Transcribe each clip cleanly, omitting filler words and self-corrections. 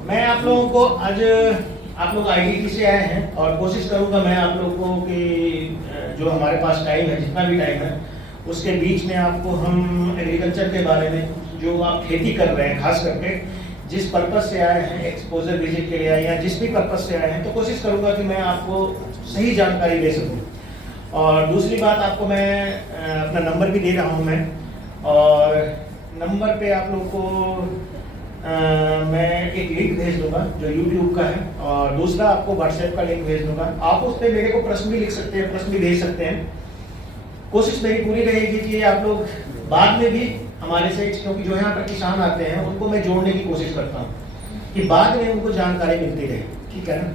मैं आप लोगों को आज आप लोग आईडीटी से आए हैं और कोशिश करूंगा मैं आप लोगों की जो हमारे पास टाइम है, जितना भी टाइम है, उसके बीच में आपको हम एग्रीकल्चर के बारे में, जो आप खेती कर रहे हैं, खास करके जिस पर्पज से आए हैं, एक्सपोजर विजिट के लिए आए या जिस भी पर्पज से आए हैं, तो कोशिश करूंगा कि मैं आपको सही जानकारी दे सकूं। और दूसरी बात, आपको मैं अपना नंबर भी दे रहा हूं मैं, और नंबर पे आप लोग को मैं एक लिंक भेज दूंगा जो YouTube का है, और दूसरा आपको WhatsApp का लिंक भेज दूंगा। आप उस पर मेरे को प्रश्न भी लिख सकते हैं, प्रश्न भी भेज सकते हैं। कोशिश मेरी पूरी रहेगी कि आप लोग बाद में भी हमारे से, क्योंकि जो यहाँ पर किसान आते हैं उनको मैं जोड़ने की कोशिश करता हूँ कि बाद में उनको जानकारी मिलती रहे, ठीक है ना।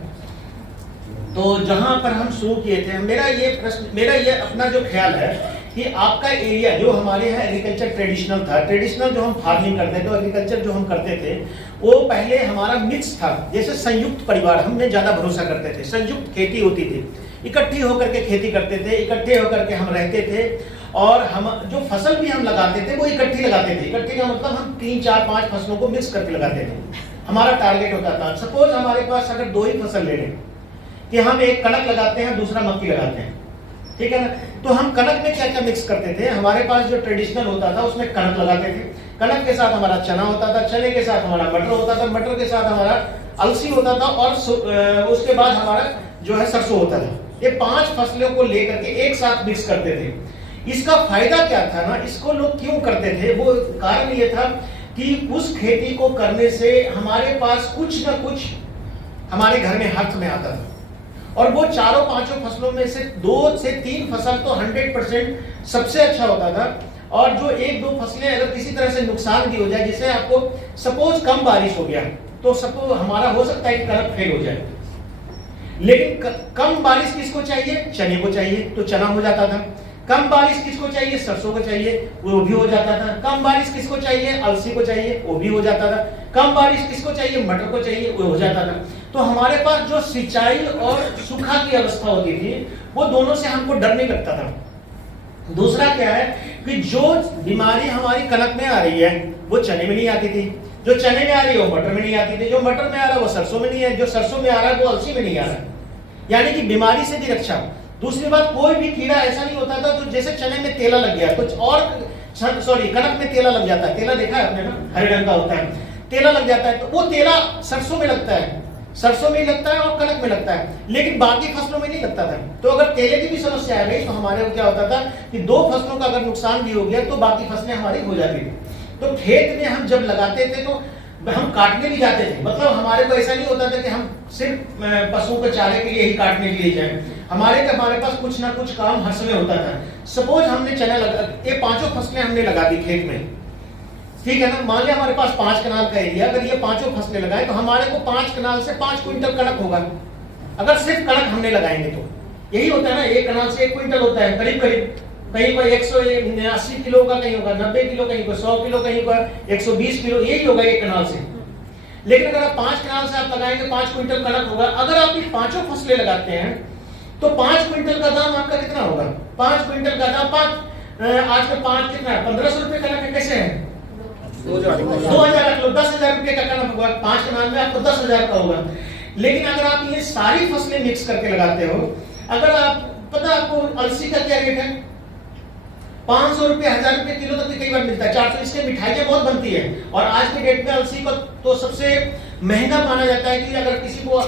तो जहाँ पर हम शुरू किए थे, मेरा ये अपना जो ख्याल है कि आपका एरिया जो हमारे यहाँ एग्रीकल्चर ट्रेडिशनल था, ट्रेडिशनल जो हम फार्मिंग करते थे, एग्रीकल्चर जो हम करते थे, वो पहले हमारा मिक्स था। जैसे संयुक्त परिवार, हमने ज्यादा भरोसा करते थे, संयुक्त खेती होती थी, इकट्ठी होकर के खेती करते थे, इकट्ठे होकर के हम रहते थे, और हम जो फसल भी हम लगाते थे वो इकट्ठी लगाते थे। इकट्ठी का मतलब हम 3, 4, 5 फसलों को मिक्स करके लगाते थे। हमारा टारगेट होता था, सपोज हमारे पास अगर 2 ही फसल ले लें कि हम एक कनक लगाते हैं, दूसरा मक्की लगाते हैं, ठीक है ना। तो हम कनक में क्या क्या मिक्स करते थे, हमारे पास जो ट्रेडिशनल होता था उसमें कनक लगाते थे, कनक के साथ हमारा चना होता था, चने के साथ हमारा मटर होता था, मटर के साथ हमारा अलसी होता था, और उसके बाद हमारा जो है सरसों होता था। ये 5 फसलों को लेकर के एक साथ मिक्स करते थे। इसका फायदा क्या था ना, इसको लोग क्यों करते थे, वो कारण ये था कि उस खेती को करने से हमारे पास कुछ ना कुछ हमारे घर में हाथ में आता था, और वो 4-5 फसलों में से 2 से 3 फसल तो 100% सबसे अच्छा होता था। और जो 1-2 फसलें अगर किसी तरह से नुकसान भी हो जाए, जैसे आपको सपोज कम बारिश हो गया, तो सपोज हमारा हो सकता है कि कनक फेल हो जाए, लेकिन कम बारिश किसको चाहिए, चने को चाहिए, तो चना हो जाता था। कम बारिश किसको चाहिए, सरसों को चाहिए, वो भी हो जाता था। कम बारिश किसको चाहिए, अलसी को चाहिए, वो भी हो जाता था। कम बारिश किसको चाहिए, मटर को चाहिए, वो हो जाता था। तो हमारे पास जो सिंचाई और सूखा की अवस्था होती थी, वो दोनों से हमको डर नहीं लगता था। दूसरा क्या है कि जो बीमारी हमारी कनक में आ रही है वो चने में नहीं आती थी, जो चने में आ रही है वो मटर में नहीं आती थी, जो मटर में आ रहा है वो सरसों में नहीं है, जो सरसों में आ रहा है वो अलसी में नहीं आ रहा है, यानी कि बीमारी से भी रक्षा। दूसरी बात, कोई भी कीड़ा ऐसा नहीं होता था तो जैसे चने में तेला लग गया, कुछ और कनक में तेला लग जाता है, तेला देखा है आपने ना, हरे रंग का होता है, तेला लग जाता है, तो वो तेला सरसों में लगता है, सरसों में लगता है और कनक में लगता है, लेकिन बाकी फसलों में नहीं लगता था। तो अगर तेले की भी समस्या आ गई तो हमारे को क्या होता था कि 2 फसलों का अगर नुकसान भी हो गया तो बाकी फसलें हमारी हो जाती थी। तो खेत में हम जब लगाते थे तो हम काटने भी जाते थे, मतलब हमारे को ऐसा नहीं होता था कि हम सिर्फ पशुओं के चारे के लिए ही काटने के लिए जाएं, हमारे पास कुछ ना कुछ काम हर समय होता था। सपोज हमने चना लगा, ये 5 फसलें हमने लगा दी खेत में, ठीक है ना। मान लिया हमारे पास 5 कनाल का एरिया, अगर ये 5 फसलें लगाए तो हमारे को 5 कनाल से 5 क्विंटल कनक होगा, अगर सिर्फ कनक हमने लगाएंगे तो। यही होता है ना, 1 कनाल से 1 क्विंटल होता है करीब करीब, कहीं पर 180 किलो का, कहीं होगा 90 किलो, कहीं पर 100 किलो, कहीं पर 120 किलो, यही होगा 1 कनाल से। लेकिन अगर आप 5 कनाल से आप लगाएंगे 5 क्विंटल कनक होगा। अगर आप ये 5 फसलें लगाते हैं तो 5 क्विंटल का दाम आपका कितना होगा, 5 क्विंटल का दाम आज का 5 कितना, 1500 रुपए कनक कैसे है, 2000 रख लो, 10,000 रुपए का कनक होगा, 5 कनाल में आपको 10,000 का होगा। लेकिन अगर आप ये सारी फसलें मिक्स करके लगाते हो, अगर आप पता आपको अलसी का क्या रेट है, 500 रुपए 1000 रुपए किलो तक कई बार मिलता है, 400। इसके मिठाइयां बहुत बनती है, और आज के डेट में अलसी को तो सबसे महंगा माना जाता है कि अगर किसी को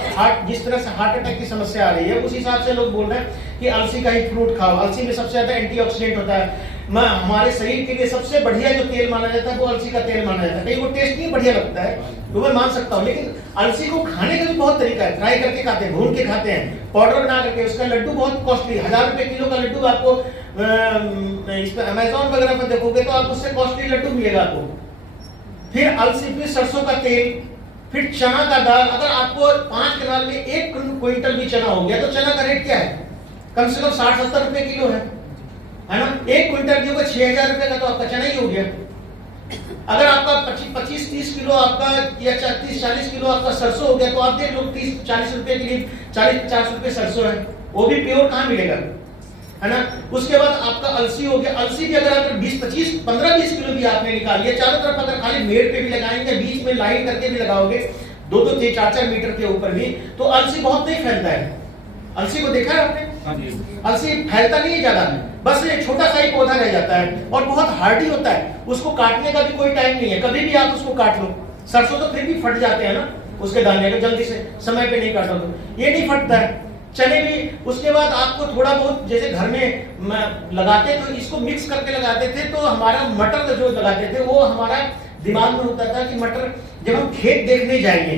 जिस तरह से हार्ट अटैक की समस्या आ रही है, उस हिसाब से लोग बोल रहे हैं कि अलसी का ही फ्रूट खाओ। अलसी में सबसे ज्यादा एंटीऑक्सीडेंट होता है, हमारे शरीर के लिए सबसे बढ़िया जो तेल माना जाता है वो अलसी का तेल माना जाता है। कहीं वो टेस्ट नहीं बढ़िया लगता है तो मैं मान सकता हूँ, लेकिन अलसी को खाने का भी बहुत तरीका है, फ्राई करके खाते हैं, भून के खाते हैं, पाउडर बना करके। उसका लड्डू बहुत कॉस्टली, 1000 रुपए किलो का लड्डू आपको इस पे अमेज़न वगैरह पर देखोगे तो आपको उससे कॉस्टली लड्डू मिलेगा आपको। फिर अलसी, फिर सरसों का तेल, फिर चना का दाल। अगर आपको 5 कनाल में 1 क्विंटल भी चना हो गया तो चना का रेट क्या है, कम से कम 60-70 रुपए किलो है ना। 1 क्विंटल भी होगा 6000 रुपए का, तो आपका चना ही हो गया। अगर आपका 25-30 किलो आपका या 30-40 किलो आपका सरसों हो गया तो आप देख लो 30-40 रुपए के लिए 40-50 रुपए सरसों है, वो भी प्योर कहाँ मिलेगा, है ना। उसके बाद आपका अलसी हो गया, अलसी भी अगर आप 15-20 किलो भी आपने निकाल लिया, चारों तरफ अगर खाली मेड़ पे भी लगाएंगे, बीच में लाइन करके भी लगाओगे, 2-2, 3-4 मीटर के ऊपर भी, तो अलसी बहुत नहीं फैलता है। अलसी को देखा है आपने? अलसी फैलता नहीं है ज्यादा, बस एक छोटा सा ही पौधा रह जाता है और बहुत हार्डी होता है, उसको काटने का भी कोई टाइम नहीं है, कभी भी आप उसको काट लो। सरसों तो फिर भी फट जाते हैं ना उसके दाने, अगर जल्दी से समय पे नहीं काटो तो ये नहीं फटता है। चने भी उसके बाद आपको थोड़ा बहुत जैसे घर में लगाते तो इसको मिक्स करके लगाते थे, तो हमारा मटर जो लगाते थे वो हमारा दिमाग में होता था कि मटर, जब हम खेत देखने जाएंगे,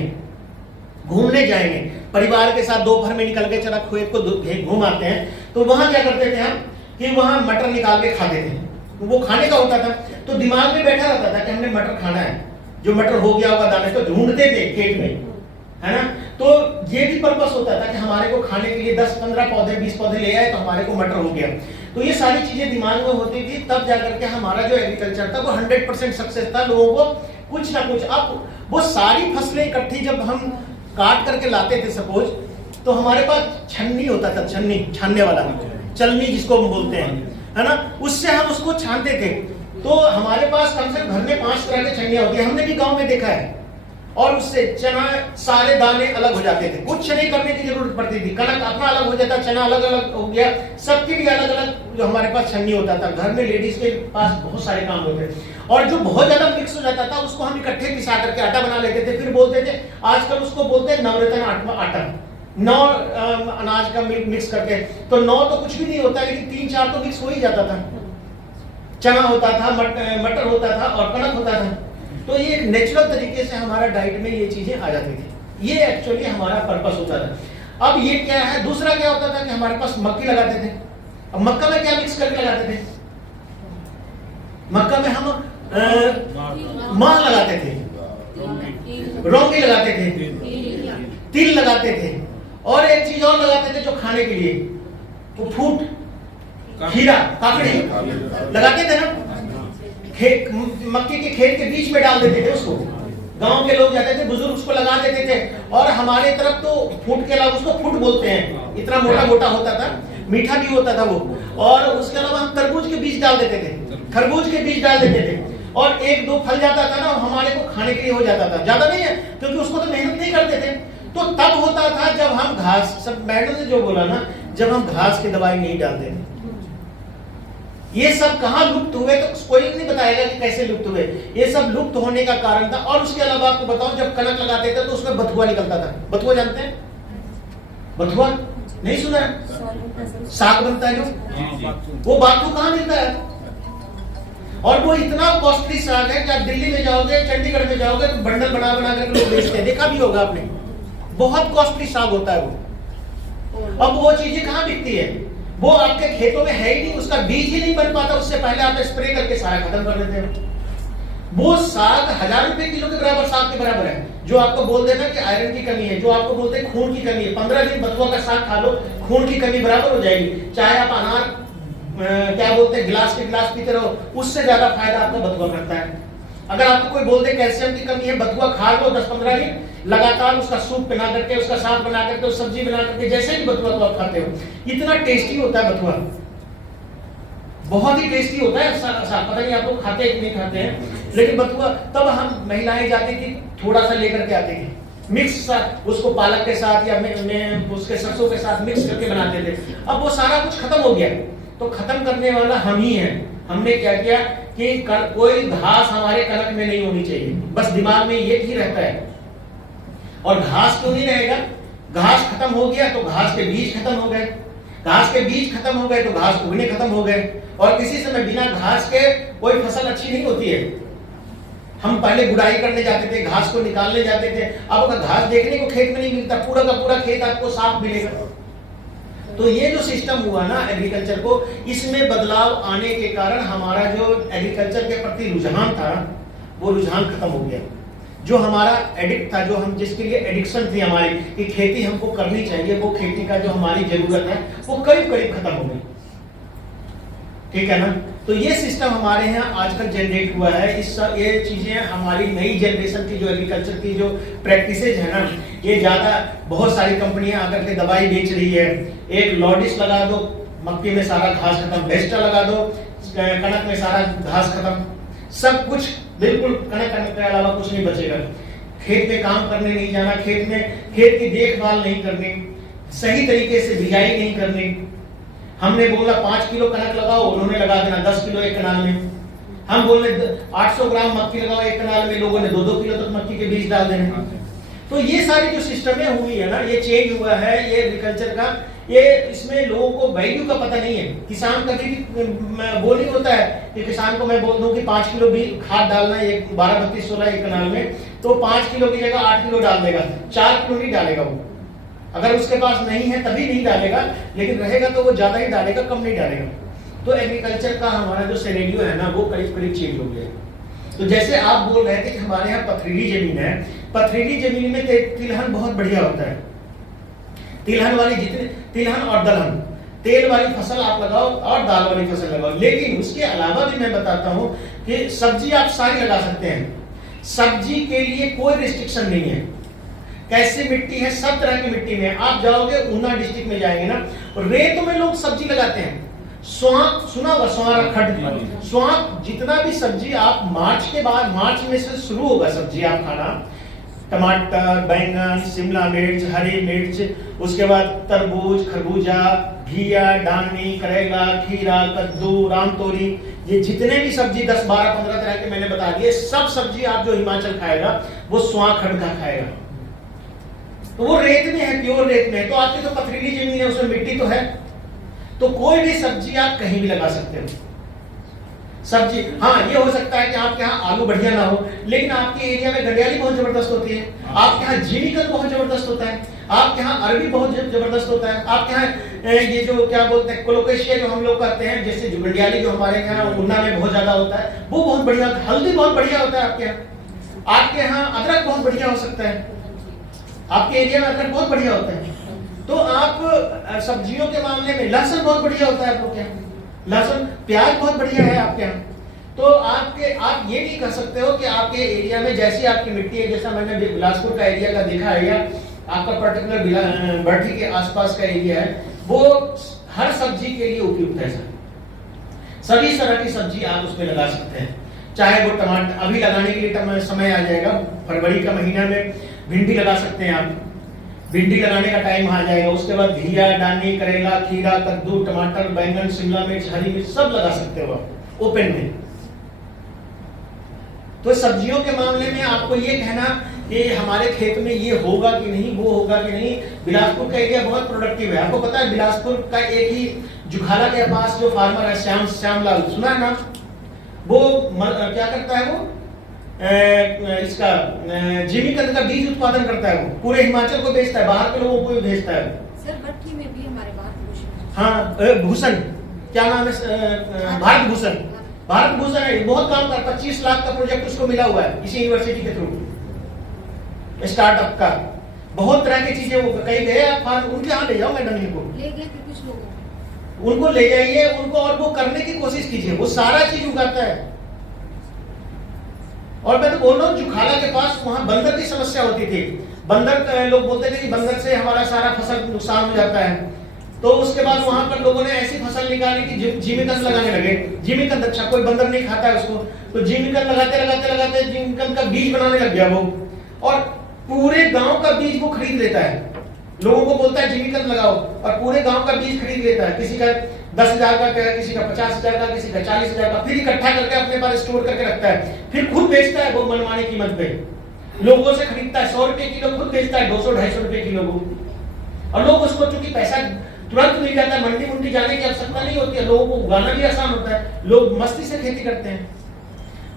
घूमने जाएंगे परिवार के साथ, दोपहर में निकल के चला खेत को घूम आते हैं, तो वहां क्या करते थे हम कि वहां मटर निकाल के खाते थे, वो खाने का होता था, तो दिमाग में बैठा रहता था कि हमने मटर खाना है। जो मटर हो गया होगा दाने तो ढूंढते थे खेत में, है ना। तो ये भी पर्पस होता था कि हमारे को खाने के लिए 10-15 पौधे 20 पौधे ले आए तो हमारे को मटर हो गया। तो ये सारी चीजें दिमाग में होती थी, तब जाकर के हमारा जो एग्रीकल्चर था वो 100% सक्सेस था। लोगों को कुछ ना कुछ, अब वो सारी फसलें इकट्ठी जब हम काट करके लाते थे सपोज, तो हमारे पास छन्नी होता था, छानने वाला, चलनी जिसको हम बोलते हैं, है ना, उससे हम उसको छानते थे। तो हमारे पास कम से कम घर में 5 तरह की छन्नियां होती है, हमने भी गांव में देखा है। और उससे चना सारे दाने अलग हो जाते थे, कुछ नहीं करने की जरूरत पड़ती थी, कनक अपना अलग हो जाता, चना अलग अलग हो गया, सबके लिए अलग अलग जो हमारे पास छन्नी होता था। घर में लेडीज के पास बहुत सारे काम होते थे, और जो बहुत ज्यादा मिक्स हो जाता था उसको हम इकट्ठे पिसा करके आटा बना लेते थे। फिर बोलते थे, आजकल उसको बोलते हैं नवरत्न आटा, 9 अनाज का मिक्स करके, तो 9 तो कुछ भी नहीं होता, लेकिन 3-4 तो मिक्स हो ही जाता था। चना होता था, मटर होता था और कनक होता था। तो ये नेचुरल तरीके से हमारा डाइट में ये चीजें आ जाती थी। ये एक्चुअली हमारा पर्पस होता था। अब ये क्या है, दूसरा क्या होता था कि हमारे पास मक्की लगाते थे। अब मक्का में क्या मिक्स करके लगाते थे? मक्का में हम माह लगाते थे, लौंगी लगाते थे, तिल लगाते थे, और एक चीज और लगाते थे जो खाने के लिए, वो फूट, खीरा, काकड़ी लगाते थे ना। मक्के के खेत के बीच में डाल देते थे उसको, गांव के लोग जाते थे, बुजुर्ग उसको लगा देते थे। और हमारे तरफ तो फूट के अलावा उसको फूट बोलते हैं, इतना मोटा मोटा होता था, मीठा भी होता था वो। और उसके अलावा हम तरबूज के बीज डाल देते थे, खरबूज के बीज डाल देते थे, और 1-2 फल जाता था ना, हमारे को खाने के लिए हो जाता था, ज्यादा नहीं है क्योंकि उसको तो मेहनत नहीं करते थे। तो तब होता था जब हम घास, सब मैडम ने जो बोला ना, जब हम घास की दवाई नहीं डालते थे। ये सब कहां लुप्त हुए, तो कोई नहीं बताएगा कि कैसे लुप्त हुए। ये सब लुप्त होने का कारण था। और उसके अलावा आपको बताऊं, जब कनक लगाते थे तो उसमें बथुआ निकलता था। बथुआ जानते हैं? बथुआ नहीं सुना है? साग बनता है जो, वो बाथू कहां मिलता है? और वो इतना कॉस्टली साग है कि आप दिल्ली में जाओगे, चंडीगढ़ में जाओगे तो बंडल बना बना कर लोग बेचते हैं, देखा भी होगा आपने। बहुत कॉस्टली साग होता है वो। अब वो चीजें कहां बिकती है? वो आपके खेतों में है ही नहीं, उसका बीज ही नहीं बन पाता, उससे पहले आप स्प्रे करके सारा खत्म कर देते हो। वो साग 1000 रुपए किलो के बराबर साग के बराबर है। जो आपको बोल देना कि आयरन की कमी है, जो आपको बोलते हैं खून की कमी है, 15 दिन बथुआ का साग खा लो, खून की कमी बराबर हो जाएगी। चाहे आप अनार क्या बोलते हैं गिलास के गिलास पीते रहो, उससे ज्यादा फायदा आपका बथुआ करता है। अगर आपको कोई बोलते कैल्शियम की कमी है, बथुआ खा लो 10-15 दिन लगातार, उसका सूप बना करके, उसका साग बना करके, सब्जी बना करके, जैसे भी बथुआ को आप खाते हो, इतना टेस्टी होता है बथुआ, बहुत ही टेस्टी होता है। पता नहीं आप लोग खाते हैं कि नहीं खाते हैं, लेकिन बथुआ तब हम महिलाएं जाती थी, थोड़ा सा लेकर के आती थी, मिक्स उसको पालक के साथ या उसके सरसों के साथ मिक्स करके बनाते थे। अब वो सारा कुछ खत्म हो गया, तो खत्म करने वाला हम ही हैं। हमने क्या किया कि कोई घास हमारे कनक में नहीं होनी चाहिए, बस दिमाग में ये ही रहता है। और घास क्यों नहीं रहेगा? घास खत्म हो गया तो घास के बीज खत्म हो गए, घास के बीज खत्म हो गए तो घास उगने खत्म हो गए, और किसी समय बिना घास के कोई फसल अच्छी नहीं होती है। हम पहले गुड़ाई करने जाते थे, घास को निकालने जाते थे, अब अगर घास देखने को खेत में नहीं मिलता, पूरा का पूरा खेत आपको साफ मिलेगा। तो ये जो सिस्टम हुआ ना एग्रीकल्चर को, इसमें बदलाव आने के कारण हमारा जो एग्रीकल्चर के प्रति रुझान था, वो रुझान खत्म हो गया। जो हमारा एडिक्ट था, जो हम जिसके लिए एडिक्शन थी हमारी कि खेती हमको करनी चाहिए, वो खेती का जो हमारी जरूरत है वो करीब करीब खत्म हो गई। ठीक है ना। तो ये सिस्टम हमारे यहाँ आजकल जनरेट हुआ है। ये चीजें हमारी नई जनरेशन की जो एग्रीकल्चर की जो प्रैक्टिसेज है ना, ये ज्यादा बहुत सारी कंपनियां आकर के दवाई बेच रही है। एक लॉर्डिस लगा दो, मक्की में सारा घास खत्म, वेस्टा लगा दो, कनक में सारा घास खत्म, सब कुछ बिल्कुल कनक के अलावा कुछ नहीं बचेगा। खेत में काम करने नहीं जाना, खेत की देखभाल नहीं करनी, सही तरीके से बिजाई नहीं करनी। हमने बोला 5 किलो कनक लगाओ, उन्होंने लगा देना 10 किलो एक कनाल में। हम बोले 800 ग्राम मक्की लगाओ एक कनाल में, लोगों ने 2-2 किलो तक मक्की के बीज डाल देने। तो ये सारी जो सिस्टमें हुई है ना, ये चेंज हुआ है ये एग्रीकल्चर का, ये इसमें लोगों को वैल्यू का पता नहीं है। किसान कभी भी वो नहीं होता है कि किसान को मैं बोल दूं कि 5 किलो भी खाद डालना है 12-32-16 एक कनाल में, तो 5 किलो की जगह 8 किलो डाल देगा, 4 किलो नहीं डालेगा वो। अगर उसके पास नहीं है तभी नहीं डालेगा, लेकिन रहेगा तो वो ज्यादा ही डालेगा, कम नहीं डालेगा। तो एग्रीकल्चर का हमारा जो सिनेरियो है ना, वो करीब करीब चेंज हो गया। तो जैसे आप बोल रहे थे कि हमारे यहाँ पथरीली जमीन है, पथरीली जमीन में तिलहन बहुत बढ़िया होता है। तिलहन वाली जितने तिलहन और दलहन, तेल वाली फसल आप लगाओ और दाल वाली फसल लगाओ। लेकिन उसके अलावा भी मैं बताता हूं कि सब्जी आप सारी लगा सकते हैं। सब्जी के लिए कोई रिस्ट्रिक्शन नहीं है। कैसी मिट्टी है, सब तरह की मिट्टी में आप जाओगे, ऊना डिस्ट्रिक्ट में जाएंगे ना, रेत में लोग सब्जी लगाते हैं। स्वांप सुना हुआ, स्वार खड स्वांप, जितना भी सब्जी आप मार्च के बाद, मार्च में से शुरू होगा सब्जी आप खाना, टमाटर, बैंगन, शिमला मिर्च, हरी मिर्च, उसके बाद तरबूज, खरबूजा, घिया, डांगी, करेला, खीरा, कद्दू, रामतोरी, ये जितने भी सब्जी 10, 12, 15 तरह के मैंने बता दिए, सब सब्जी आप जो हिमाचल खाएगा वो स्वां खड का खाएगा। तो वो रेत में है, प्योर रेत में है। तो आपकी तो पथरीली जमीन है, उसमें मिट्टी तो है, तो कोई भी सब्जी आप कहीं भी लगा सकते हो। सब्जी, हाँ ये हो सकता है कि आपके यहाँ आलू बढ़िया ना हो, लेकिन आपके एरिया में गंडियाली बहुत जबरदस्त होती है, आपके यहाँ जीविकल बहुत जबरदस्त होता है, आपके यहाँ अरबी बहुत जबरदस्त होता है, आपके यहाँ ये जो क्या बोलते हैं कोलोकेशिया जो हम लोग करते हैं, जैसे जो गंडियाली जो हमारे यहाँ ऊना में बहुत ज्यादा होता है, वो बहुत बढ़िया होता है। हल्दी बहुत बढ़िया होता है आपके यहाँ। आपके यहाँ अदरक बहुत बढ़िया हो सकता है, आपके एरिया में अदरक बहुत बढ़िया होता है। तो आप सब्जियों के मामले में लहसुन बहुत बढ़िया होता है आप लोग के यहाँ, लहसुन प्याज बहुत बढ़िया है आपके यहाँ। तो आप ये नहीं कर सकते हो कि आपके एरिया में जैसी आपकी मिट्टी है, जैसा मैंने बिलासपुर का एरिया का देखा है, या आपका पर्टिकुलर बढ़ी के आसपास का एरिया है, वो हर सब्जी के लिए उपयुक्त है सर। सभी तरह की सब्जी आप उसमें लगा सकते हैं, चाहे वो टमाटर, अभी लगाने के लिए समय आ जाएगा, फरवरी का महीना में भिंडी लगा सकते हैं आप, भिंडी लगाने का टाइम आ जाएगा। उसके बाद घिया, डानी, करेला, खीरा, कद्दू, टमाटर, बैंगन, शिमला मिर्च, हरी मिर्च सब लगा सकते हो आप ओपन में। तो सब्जियों के मामले में आपको ये कहना कि हमारे खेत में ये होगा कि नहीं, वो होगा कि नहीं, बिलासपुर का एरिया बहुत प्रोडक्टिव है। आपको पता है बिलासपुर का एक ही जुखाला के पास जो फार्मर है श्यामलाल, सुना है ना, वो क्या करता है, वो इसका जीविकंद का बीज उत्पादन करता है, वो पूरे हिमाचल को बेचता है, बाहर के लोगों को भी भेजता है। सर भट्टी में भी हमारे भारत भूषण, क्या नाम है, भारत भूषण, भारत भूषण है, बहुत काम करता है। 25 लाख का प्रोजेक्ट उसको मिला हुआ है इसी यूनिवर्सिटी के थ्रू, स्टार्टअप का। बहुत तरह की चीजें वो कहीं गए आप, उनके यहाँ ले जाओ मैडम, इनको ले गए थे कुछ लोगों, उनको ले जाइए, उनको और वो करने की कोशिश कीजिए, वो सारा चीज उगाता है। और मैं तो बोल रहा हूँ जुखाला के पास वहां बंदर की समस्या होती थी, बंदर लोग बोलते थे कि बंदर से हमारा सारा फसल नुकसान हो जाता है। तो उसके बाद वहां पर लोगों ने ऐसी फसल निकाली कि जीविकंद लगाने लगे। जीविकंद अच्छा, कोई बंदर नहीं खाता है उसको, तो जीविकंद लगाते लगाते लगाते जीविकंद का बीज बनाने लग गया वो, और पूरे गांव का बीज वो खरीद लेता है। लोगों को बोलता है जीविकंद लगाओ, और पूरे गांव का बीज खरीद लेता है। किसी का 10,000 का, किसी का 50,000 का, किसी का 40,000 का, फिर इकट्ठा करके अपने पास स्टोर करके रखता है, फिर खुद बेचता है वो मनमानी कीमत पे। लोगों से खरीदता है 100 रुपए किलो, खुद बेचता है 200-250 रुपए किलो को। और लोग उसको, चूंकि पैसा तुरंत मिल जाता है, मंडी जाने की आवश्यकता नहीं होती है, लोगों को उगाना भी आसान होता है, लोग मस्ती से खेती करते हैं।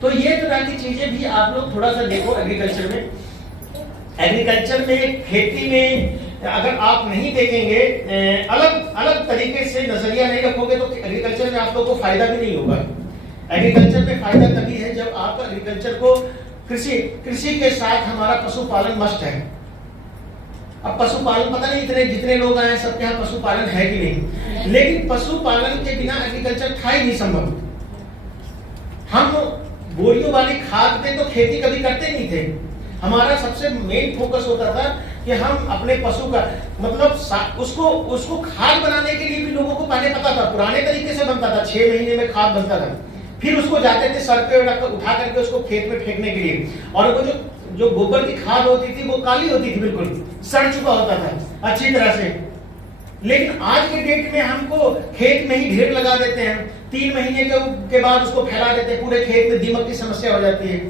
तो ये तरह की चीजें भी आप लोग थोड़ा सा देखो एग्रीकल्चर में। एग्रीकल्चर में, खेती में अगर आप नहीं देखेंगे, अलग अलग तरीके से नजरिया नहीं रखोगे, तो एग्रीकल्चर में आप लोग को फायदा भी नहीं होगा। एग्रीकल्चर में फायदा तभी है जब आप एग्रीकल्चर को, कृषि के साथ हमारा पशुपालन मस्ट है। अब पशुपालन पता नहीं इतने जितने लोग आए सबके यहाँ पशुपालन है कि नहीं, लेकिन पशुपालन के बिना एग्रीकल्चर था ही नहीं संभव। हम बोरियों वाली खाद पे तो खेती कभी करते नहीं थे। हमारा सबसे मेन फोकस होता था कि हम अपने पशु का, मतलब उसको खाद बनाने के लिए भी लोगों को पहले पता था, पुराने तरीके से बनता था, 6 महीने में खाद बनता था। फिर उसको जाते थे सर पे उठा करके उसको खेत में फेंकने के लिए, और वो जो जो गोबर की खाद होती थी वो काली होती थी, बिल्कुल सड़ चुका होता था अच्छी तरह से। लेकिन आज के डेट में हमको खेत में ही ढेर लगा देते हैं, 3 महीने के बाद उसको फैला देते हैं, पूरे खेत में दीमक की समस्या हो जाती है।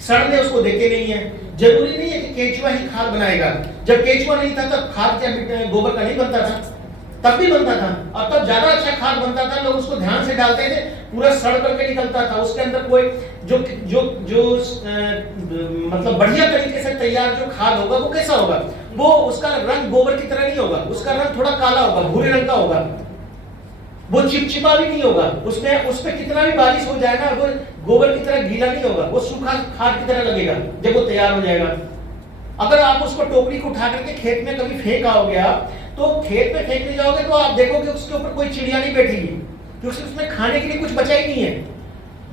सड़ने उसको देते नहीं है। जरूरी नहीं है कि केचुआ ही खाद बनाएगा। जब केचुआ नहीं था तब खाद क्या गोबर का नहीं बनता था, तब भी बनता था और तब ज्यादा अच्छा खाद बनता था। लोग उसको ध्यान से डालते थे, पूरा सड़ करके निकलता था। उसके अंदर कोई जो जो जो मतलब बढ़िया तरीके से तैयार जो खाद होगा वो कैसा होगा, वो उसका रंग गोबर की तरह नहीं होगा, उसका रंग थोड़ा काला होगा, भूरे रंग का होगा, वो चिपचिपा भी नहीं होगा, उसमें कितना भी बारिश हो जाए ना वो गोबर की तरह गीला नहीं होगा, वो सूखा खाद की तरह लगेगा जब वो तैयार हो जाएगा। अगर आप उसको टोकरी को उठा करके खेत में कभी फेंक आओगे आप, तो खेत में फेंकने जाओगे तो आप देखोगे उसके ऊपर कोई चिड़िया नहीं बैठेगी, क्योंकि उसमें खाने के लिए कुछ बचा ही नहीं है।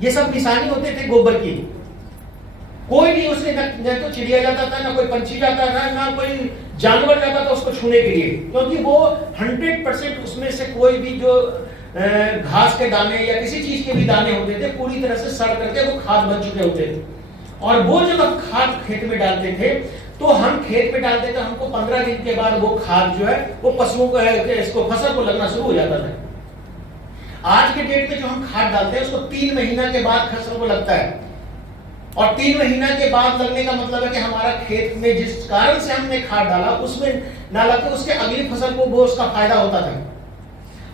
ये सब निशानी होते थे गोबर की। कोई नहीं उसने न तो चिड़िया जाता था, ना कोई पंछी जाता था, ना कोई जानवर जाता था उसको छूने के लिए, क्योंकि वो 100% उसमें से कोई भी जो घास के दाने या किसी चीज के भी दाने होते थे पूरी तरह से सड़ करके वो खाद बन चुके होते थे। और वो जब हम खाद खेत में डालते थे तो हम खेत में डालते थे, हमको 15 दिन के बाद वो खाद जो है वो पशुओं को इसको फसल को लगना शुरू हो जाता था। आज के डेट में जो हम खाद डालते हैं उसको 3 महीना के बाद फसल को लगता है, और 3 महीना के बाद लगने का मतलब है कि हमारा खेत में जिस कारण से हमने खाद डाला उसमें ना लगे, उसके अगली फसल को वो उसका फायदा होता था।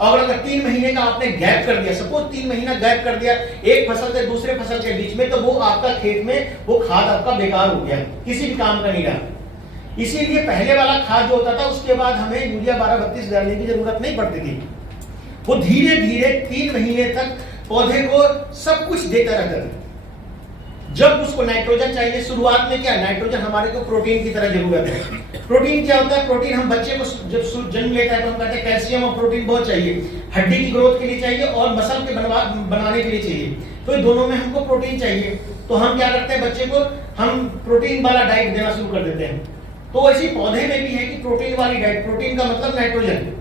और अगर 3 महीने का आपने गैप कर दिया, सपोज 3 महीना गैप कर दिया एक फसल से दूसरे फसल के बीच में, तो वो आपका खेत में वो खाद आपका बेकार हो गया, किसी भी काम का नहीं रहा। इसीलिए पहले वाला खाद जो होता था उसके बाद हमें यूरिया 12-32 डालने की जरूरत नहीं पड़ती थी। वो धीरे धीरे 3 महीने तक पौधे को सब कुछ देता रहता था। जब उसको नाइट्रोजन चाहिए, शुरुआत में क्या नाइट्रोजन हमारे को प्रोटीन की तरह जरूरत है। प्रोटीन क्या होता है, प्रोटीन हम बच्चे को जब जन्म लेता है तो हम कहते हैं कैल्शियम और प्रोटीन बहुत चाहिए, हड्डी की ग्रोथ के लिए चाहिए और मसल के बनाने के लिए चाहिए, तो इन दोनों में हमको प्रोटीन चाहिए। तो हम क्या करते हैं, बच्चे को हम प्रोटीन वाला डाइट देना शुरू कर देते हैं। तो ऐसी पौधे में भी है कि प्रोटीन वाली डाइट, प्रोटीन का मतलब नाइट्रोजन,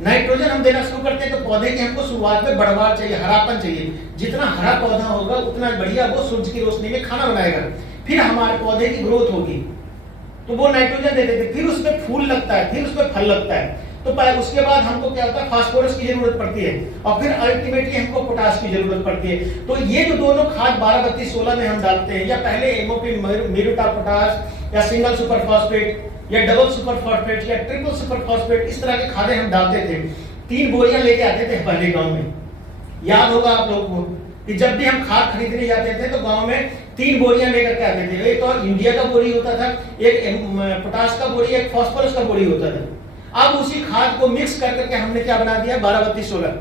नाइट्रोजन हम देना शुरू करते हैं तो पौधे की हमको शुरुआत में बढ़वार चाहिए, हरापन चाहिए। जितना हरा पौधा होगा उतना बढ़िया वो सूरज की रोशनी में खाना बनाएगा, फिर हमारे पौधे की ग्रोथ होगी, तो वो नाइट्रोजन दे देते। फिर उसमें फूल लगता है, फिर उसमें फल लगता है, तो उसके बाद हमको क्या होता है, फास्फोरस की जरूरत पड़ती है, और फिर अल्टीमेटली हमको पोटाश की जरूरत पड़ती है। तो ये जो दोनों खाद 12-32-16 में हम डालते हैं, या पहले एमओपी म्यूरेट ऑफ पोटाश या सिंगल सुपर फॉस्फेट या डबल सुपर फॉस्फेट या ट्रिपल सुपर फॉस्फेट, इस तरह के खादें हम डालते थे। 3 बोरियां लेके आते थे पहले गांव में। याद होगा आप लोगों को कि जब भी हम खाद खरीदने जाते थे तो गांव में 3 बोरियां लेकर के आते थे। एक तो यूरिया का बोरी होता था, एक पोटाश का बोरी, एक फास्फोरस का बोरी होता था। अब उसी खाद को मिक्स कर करके हमने क्या बना दिया, 12-32-16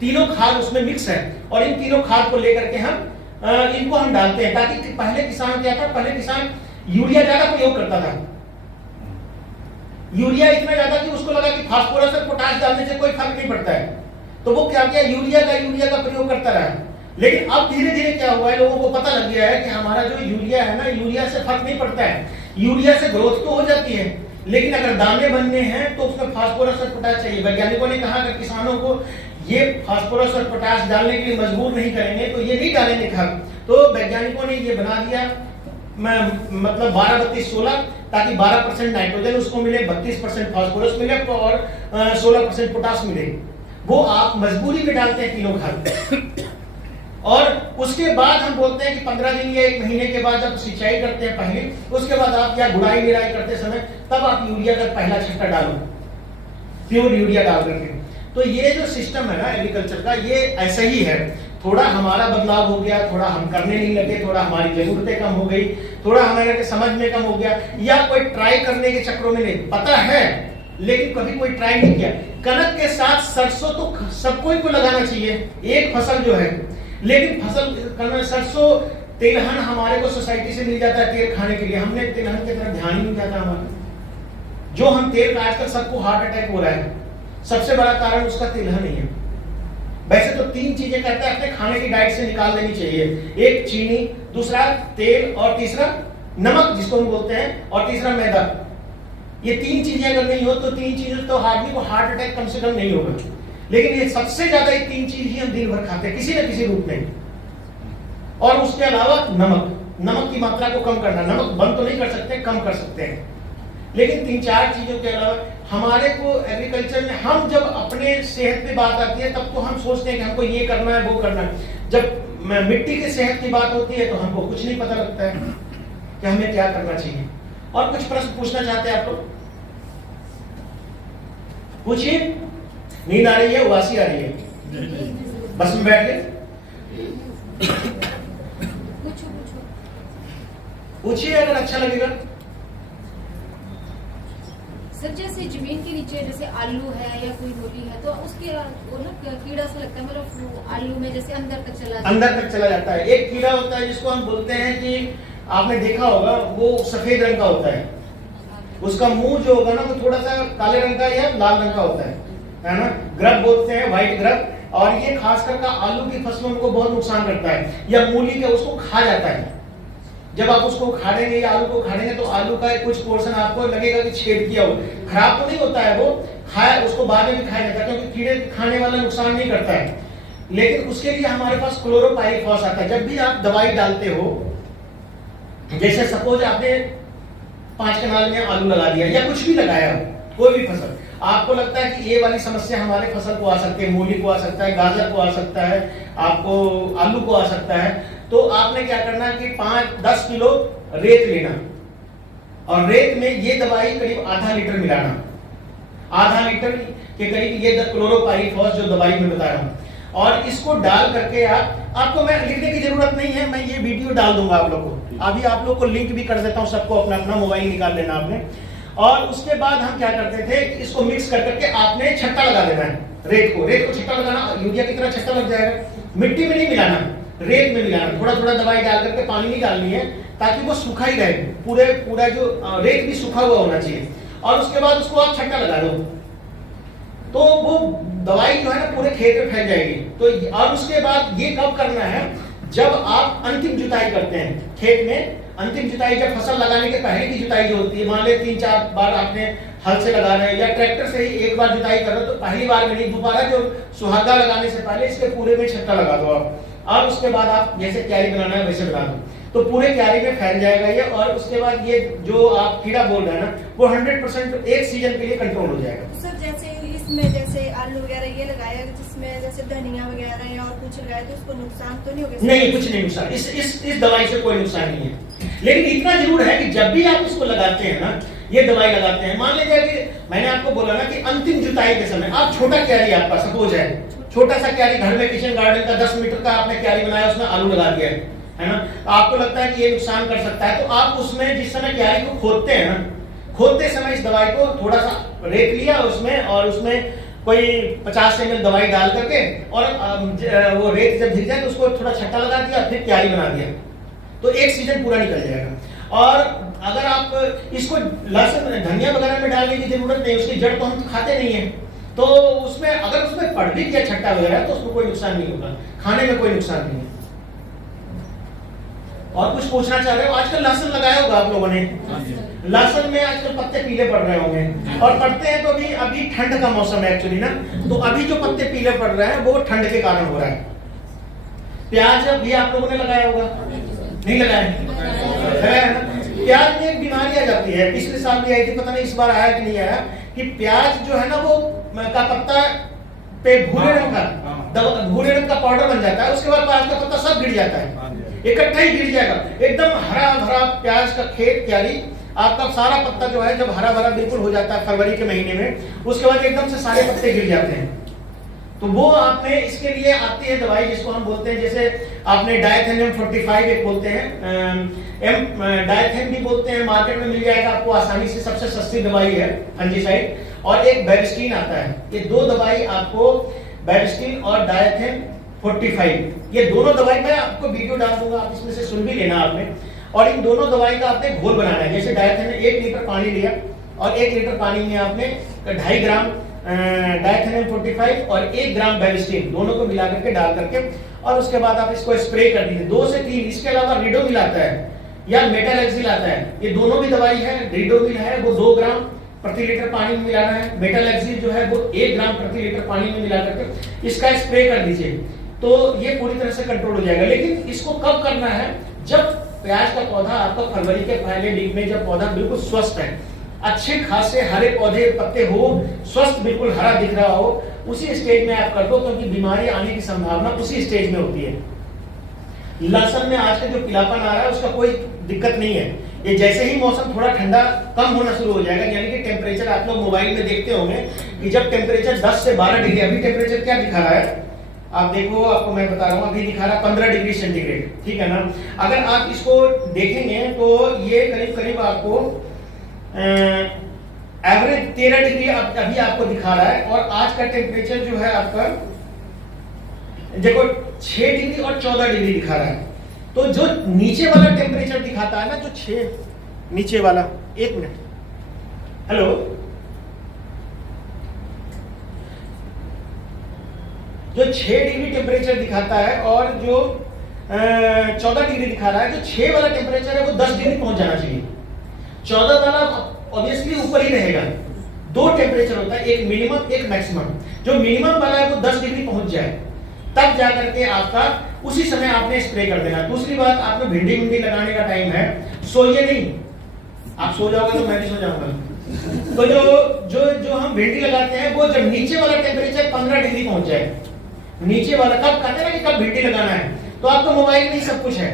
तीनों खाद उसमें मिक्स है, और इन तीनों खाद को लेकर के हम इनको हम डालते हैं। ताकि पहले किसान क्या था, पहले किसान यूरिया ज्यादा प्रयोग करता था, यूरिया इतना ज्यादा कि उसको लगा कि फास्फोरस और पोटाश डालने से कोई फर्क नहीं पड़ता है, तो वो क्या किया, यूरिया का प्रयोग करता रहा। लेकिन अब धीरे धीरे क्या हुआ है, लोगों को पता लग गया है कि हमारा जो यूरिया है ना, यूरिया से फर्क नहीं पड़ता है। यूरिया से ग्रोथ तो हो जाती है, लेकिन अगर दाने बनने हैं तो उसमें फास्फोरस और पोटाश चाहिए। वैज्ञानिकों ने कहा अगर किसानों को ये फास्फोरस और पोटाश डालने के लिए मजबूर नहीं करेंगे तो ये नहीं डालेंगे खाद। तो वैज्ञानिकों ने ये बना दिया मतलब 12-32-16, ताकि 12% नाइट्रोजन उसको मिले, 32% फास्फोरस मिले और 16% पोटाश मिले। वो आप मजबूरी में डालते हैं तीनों खाद। और उसके बाद हम बोलते हैं कि 15 दिन या 1 महीने के बाद जब सिंचाई करते हैं पहले, उसके बाद आप क्या गुड़ाई निराई करते समय तब आप यूरिया का पहला छींटा डालो, प्योर यूरिया डाल करके। तो ये जो सिस्टम है ना एग्रीकल्चर का, ये ऐसा ही है। थोड़ा हमारा बदलाव हो गया, थोड़ा हम करने नहीं लगे, थोड़ा हमारी जरूरतें कम हो गई, थोड़ा हमारे समझ में कम हो गया, या कोई ट्राई करने के चक्रों में नहीं, पता है लेकिन कभी कोई ट्राई नहीं किया। कनक के साथ सरसों तो सबको ही को लगाना चाहिए, एक फसल जो है, लेकिन फसल सरसों तिलहन हमारे को सोसाइटी से मिल जाता है तेल खाने के लिए, हमने तिलहन की तरफ ध्यान ही नहीं जाता हमारा। जो हम तेल आजकल सबको हार्ट अटैक हो रहा है, सबसे बड़ा कारण उसका तिलहन ही है। वैसे तो 3 चीजें कहते हैं अपने खाने की डाइट से निकाल देनी चाहिए, एक चीनी, दूसरा तेल और तीसरा नमक जिसको हम बोलते हैं, और तीसरा मैदा। ये 3 चीजें अगर नहीं हो तो 3 चीजें तो आदमी को हार्ट अटैक कम से कम नहीं होगा। लेकिन ये सबसे ज्यादा ये 3 चीज ही हम दिन भर खाते हैं किसी न किसी रूप में। और उसके अलावा नमक, नमक की मात्रा को कम करना, नमक बंद तो नहीं कर सकते, कम कर सकते हैं। लेकिन 3-4 चीजों के अलावा हमारे को एग्रीकल्चर में हम जब अपने सेहत पे बात आती है तब तो हम सोचते हैं कि हमको ये करना है वो करना है। जब मिट्टी की सेहत की बात होती है तो हमको कुछ नहीं पता लगता है कि हमें क्या करना चाहिए। और कुछ प्रश्न पूछना चाहते हैं आप लोग? पूछिए। नींद आ रही है, उबासी आ रही है, बस में बैठ गए? पूछिए अगर अच्छा लगेगा। सर जैसे जमीन के नीचे जैसे आलू है या कोई मूली है तो उसके वो ना कीड़ा सा लगता है, मतलब आलू में जैसे अंदर तक चला जाता है। एक कीड़ा होता है जिसको हम बोलते हैं कि आपने देखा होगा वो सफेद रंग का होता है, उसका मुंह जो होगा ना वो थोड़ा सा काले रंग का या लाल रंग का होता है ना, ग्रब बोलते हैं, व्हाइट ग्रब। और ये खासकर का आलू की फसलों को बहुत नुकसान करता है, या मूली का उसको खा जाता है। जब आप उसको उखाड़ेंगे या आलू को उखाड़ेंगे तो आलू का कुछ पोर्शन आपको लगेगा कि छेद किया हो, खराब तो नहीं होता है वो, खाया उसको बाद में भी खाया जाता है क्योंकि कीड़े खाने वाला नुकसान नहीं करता है। लेकिन उसके लिए हमारे पास क्लोरोपाइरीफॉस आता है। जब भी आप दवाई डालते हो, जैसे सपोज आपने 5 कनाल में आलू लगा दिया या कुछ भी लगाया हो, कोई भी फसल, आपको लगता है कि ये वाली समस्या हमारे फसल को आ सकती है, मूली को आ सकता है, गाजर को आ सकता है, आपको आलू को आ सकता है, तो आपने क्या करना कि 5-10 किलो रेत लेना और रेत में ये दवाई करीब आधा लीटर मिलाना, आधा लीटर के करीब ये क्लोरोपाइरीफॉस जो दवाई मैं बता रहा हूं, और इसको डाल करके आपको मैं लिखने की जरूरत नहीं है, मैं ये वीडियो डाल दूंगा आप लोग को, अभी आप लोग को लिंक भी कर देता हूं, सबको अपना अपना मोबाइल निकाल लेना आपने। और उसके बाद हम क्या करते थे, इसको मिक्स कर करके आपने छट्टा लगा देना है, रेत को छट्टा लगाना, यूरिया की तरह छट्टा लग जाएगा, मिट्टी में नहीं मिलाना, रेत में मिलाना, थोड़ा थोड़ा दवाई डाल करके, पानी नहीं डालनी है ताकि वो सूखा ही रहे, पूरा जो रेत भी सूखा हुआ होना चाहिए। और उसके बाद उसको आप छट्टा लगा दो तो वो दवाई जो है ना पूरे खेत में फैल जाएगी। तो और उसके बाद ये कब करना है, जब आप अंतिम जुताई करते हैं खेत में, अंतिम जुताई जब फसल लगाने के पहले की जुताई जो होती है, मान ले 3-4 बार आपने हल से लगा रहे हैं या ट्रैक्टर से ही एक बार जुताई कर रहे हो, तो पहली बार में नहीं, दोबारा जो सुहागा लगाने से पहले इसके पूरे में छट्टा लगा दो आप। और उसके बाद आप जैसे क्यारी बनाना है वैसे बना दो, तो पूरे क्यारी में फैल जाएगा ये। और उसके बाद ये जो आप कीड़ा बोल रहे हैं ना, वो 100% एक सीजन के लिए कंट्रोल हो जाएगा। सर जैसे इसमें जैसे आलू वगैरह ये लगाया, जिसमें जैसे धनिया वगैरह या और कुछ लगाया, तो उसको नुकसान तो नहीं होगा? नहीं, कुछ नहीं नुकसान, इस दवाई से कोई नुकसान नहीं है। लेकिन इतना जरूर है कि जब भी आप इसको लगाते हैं ना, ये दवाई लगाते हैं, मान लीजिए कि मैंने आपको बोला ना कि अंतिम जुताई के समय आप छोटा क्यारी आपका सपोज है, छोटा सा क्यारी घर में किचन गार्डन का 10 मीटर का आपने क्यारी बनाया, उसमें आलू लगा दिया है ना, आपको लगता है कि ये नुकसान कर सकता है, तो आप उसमें जिस समय क्यारी को खोदते हैं ना, खोदते समय इस दवाई को थोड़ा सा रेत लिया उसमें, और उसमें कोई 50 ml दवाई डाल करके, और वो रेत जब गिर जाए तो उसको थोड़ा छट्टा लगा दिया, फिर क्यारी बना दिया, तो एक सीजन पूरा निकल जाएगा। और अगर आप इसको लहसुन धनिया वगैरह में डालने की जरूरत नहीं, उसकी जड़ तो हम खाते नहीं है, तो उसमें अगर उसमें पड़ भी गया छट्टा वगैरह तो उसको कोई नुकसान नहीं होगा, खाने में कोई नुकसान नहीं है। और कुछ पूछना चाह रहे हो? आजकल लहसुन लगाया होगा आप लोगों ने, लहसुन में आजकल पत्ते पीले पड़ रहे होंगे, और पड़ते हैं तो अभी ठंड का मौसम है एक्चुअली ना, तो अभी जो पत्ते पीले पड़ रहे हैं वो ठंड के कारण हो रहा है। प्याज भी आप लोगों ने लगाया होगा? नहीं लगाया? प्याज में एक बीमारी आ जाती है, पिछले साल भी आई थी, पता नहीं इस बार आया कि नहीं आया, कि प्याज जो है ना वो का पत्ता पे भूरे रंग का पाउडर बन जाता है, उसके बाद प्याज का पत्ता सब गिर जाता है, इकट्ठा ही गिर जाएगा, एकदम हरा भरा प्याज का खेत क्यारी, आपका सारा पत्ता जो है जब हरा भरा बिल्कुल हो जाता है फरवरी के महीने में, उसके बाद एकदम से सारे पत्ते गिर जाते हैं। तो वो आपने इसके लिए आती है दवाई जिसको हम बोलते हैं, जैसे आपने डायथेनियम 45 एक बोलते हैं, डायथेन भी बोलते हैं, मार्केट में मिल जाएगा आपको आसानी से, सबसे सस्ती दवाई है फंजीसाइड, और एक बेबिस्टीन आता है। ये दो दवाई आपको, बेबिस्टीन और डायथेन 45, ये दोनों दवाई मैं आपको वीडियो डाल दूंगा, आप इसमें से सुन भी लेना आपने। और इन दोनों दवाई का आपने घोल बनाना है, जैसे डायथेन में 1 लीटर पानी लिया और 1 लीटर पानी में आपने 2.5 ग्राम डायथेनियम 45 और 1 ग्राम बेबिस्टीन दोनों को मिला करके डाल करके, और उसके बाद आप इसको स्प्रे कर दीजिए 2 से 3। इसके अलावा रिडोमिल आता है या मेटालेक्सिल आता है, ये दोनों भी दवाई है। रिडोमिल है वो 2 ग्राम प्रति लीटर पानी में मिलाना है, मेटालेक्सिल जो है वो 1 ग्राम प्रति लीटर पानी में मिला करके इसका स्प्रे कर दीजिए, तो ये पूरी तरह से कंट्रोल हो जाएगा। लेकिन इसको कब करना है? जब प्याज का पौधा आपका फरवरी के पहले वीक में जब पौधा बिल्कुल स्वस्थ है, अच्छे खासे हरे पौधे पत्ते हो, स्वस्थ बिल्कुल हरा दिख रहा हो, उसी स्टेज में आप कर दो, क्योंकि बीमारी आने की संभावना उसी स्टेज में होती है। लहसुन में आज का जो पीलापन आ रहा है उसका कोई दिक्कत नहीं है। ये जैसे ही मौसम थोड़ा ठंडा कम होना शुरू हो जाएगा, यानी कि टेम्परेचर आप लोग मोबाइल में देखते होंगे कि जब टेम्परेचर 10 से 12 डिग्री, अभी टेम्परेचर क्या दिखा रहा है आप देखो, आपको मैं बता रहा हूँ, अभी दिखा रहा है 15 डिग्री सेंटीग्रेड, ठीक है ना। अगर आप इसको देखेंगे तो ये करीब करीब आपको एवरेज 13 डिग्री अभी आपको दिखा रहा है, और आज का टेम्परेचर जो है आपका देखो 6 डिग्री और 14 डिग्री दिखा रहा है। तो जो नीचे वाला टेम्परेचर दिखाता है ना, जो 6 नीचे वाला, 1 मिनट, हेलो, जो 6 डिग्री टेम्परेचर दिखाता है और जो 14 डिग्री दिखा रहा है, जो 6 वाला टेम्परेचर है वो 10 डिग्री पहुंच जाना चाहिए। 14 वाला ऑब्वियसली ऊपर ही रहेगा। 2 टेम्परेचर होता है, एक मिनिमम एक मैक्सिमम। जो मिनिमम वाला है वो 10 डिग्री पहुंच जाए, तब जाकर के आपका उसी समय आपने स्प्रे कर देना। दूसरी बात, आपने भिंडी लगाने का टाइम है, सोइए नहीं, आप सो जाओगे तो मैं भी सो जाऊंगा। तो जो हम भिंडी लगाते हैं वो जब नीचे वाला टेम्परेचर 15 डिग्री पहुंच जाए, नीचे वाला कब कहते हैं ना कि कब भिंडी लगाना है, तो आपको मोबाइल में ही सब कुछ है।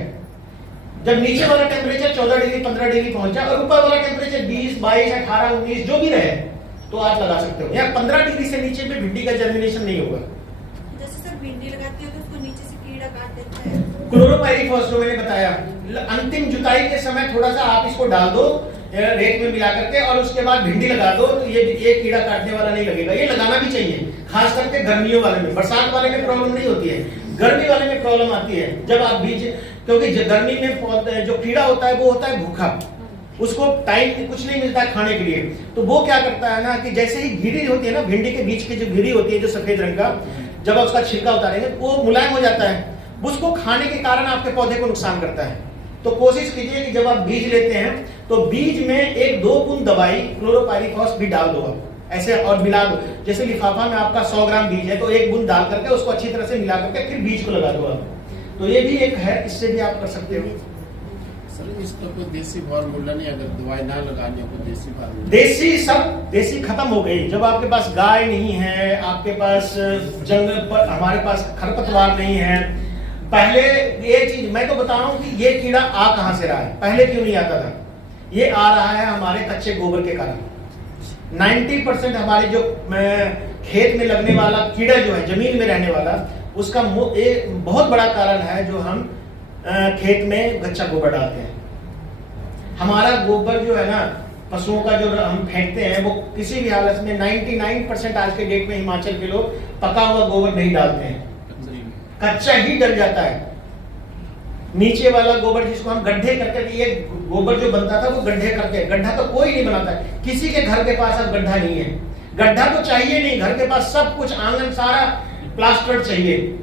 जब नीचे वाला टेम्परेचर 14 डिग्री 15 डिग्री पहुंच जाए और ऊपर वाला टेम्परेचर 20 22 18 19 जो भी रहे, तो आप लगा सकते हो। या 15 डिग्री से नीचे में भिंडी का जर्मिनेशन नहीं होगा। जैसे सर भिंडी लगाती हो तो उसको नीचे से कीड़ा काट देता है। क्लोरोपाइरीफॉस जो मैंने बताया, अंतिम जुताई के समय थोड़ा सा आप इसको डाल दो रेत में मिला करके, और उसके बाद भिंडी लगा दो, तो ये कीड़ा काटने वाला नहीं लगेगा। ये लगाना भी चाहिए, खास करके गर्मियों वाले में। बरसात वाले में प्रॉब्लम नहीं होती है, गर्मी वाले में प्रॉब्लम आती है जब आप बीज, क्योंकि गर्मी में जो कीड़ा होता है वो होता है भूखा, उसको टाइम कुछ नहीं मिलता है खाने के लिए। तो वो क्या करता है ना कि जैसे ही गिरी होती है ना, भिंडी के बीच की जो गिरी होती है जो सफेद रंग का, जब आप उसका छिलका उतारेंगे वो मुलायम हो जाता है, उसको खाने के कारण आपके पौधे को नुकसान करता है। तो कोशिश कीजिए कि जब आप बीज लेते हैं तो बीज में 1-2 बूंद दवाई क्लोरोपाइरीफॉस भी डाल दो आप ऐसे, और मिला दो। जैसे लिफाफा में आपका 100 ग्राम बीज है तो 1 बूंद डाल करके उसको अच्छी तरह से मिला करके फिर बीज को लगा दो आप। तो ये भी एक है, इससे भी आप कर सकते हो। सर इसका कोई देसी फार्मूला नहीं, अगर दवाई ना लगानी हो कोई देसी फार्मूला? देसी सब देसी खत्म हो गई। जब आपके पास गाय नहीं है, आपके पास जंगल पर, हमारे पास खरपतवार नहीं है। पहले ये चीज मैं तो बता रहा हूं कि ये कीड़ा आ कहां से रहा है, पहले क्यों नहीं आता था? ये आ रहा है हमारे कच्चे गोबर के कारण। 90% हमारे जो खेत में लगने वाला कीड़ा जो है, जमीन में रहने वाला, उसका एक बहुत बड़ा कारण है जो हम खेत में कच्चा गोबर डालते हैं। हमारा गोबर जो है ना, पशुओं का जो हम फेंकते हैं, वो किसी भी हालत में 99% आज के डेट में हिमाचल के लोग पका हुआ गोबर नहीं डालते हैं, कच्चा ही डल जाता है। नीचे वाला गोबर जिसको हम गड्ढे करके, ये गोबर जो बनता था वो गड्ढे करके, गड्ढा तो कोई नहीं बनाता है, किसी के घर के पास अब गड्ढा नहीं है। गड्ढा तो चाहिए नहीं, घर के पास सब कुछ, आंगन सारा प्लास्टर चाहिए।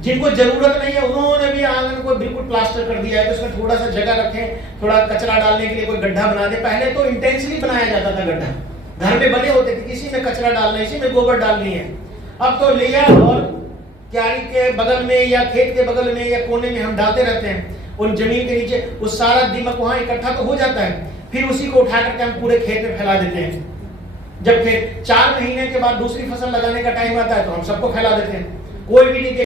जिनको जरूरत नहीं है उन्होंने भी आंगन को बिल्कुल प्लास्टर कर दिया है, तो उसमें थोड़ा सा जगह रखें, थोड़ा कचरा डालने के लिए कोई गड्ढा बना दे। पहले तो इंटेंसली बनाया जाता था गड्ढा, घर में बने होते थे, किसी में कचरा डालना है, इसी में गोबर डालनी है। अब तो लिया और क्यारी के बगल में या खेत के बगल में या कोने में हम डालते रहते हैं, उन जमीन के नीचे वो सारा दीमक वहां इकट्ठा तो हो जाता है, फिर उसी को उठा करके हम पूरे खेत में फैला देते हैं। जब खेत 4 महीने के बाद दूसरी फसल लगाने का टाइम आता है तो हम सबको फैला देते हैं, कोई भी नहीं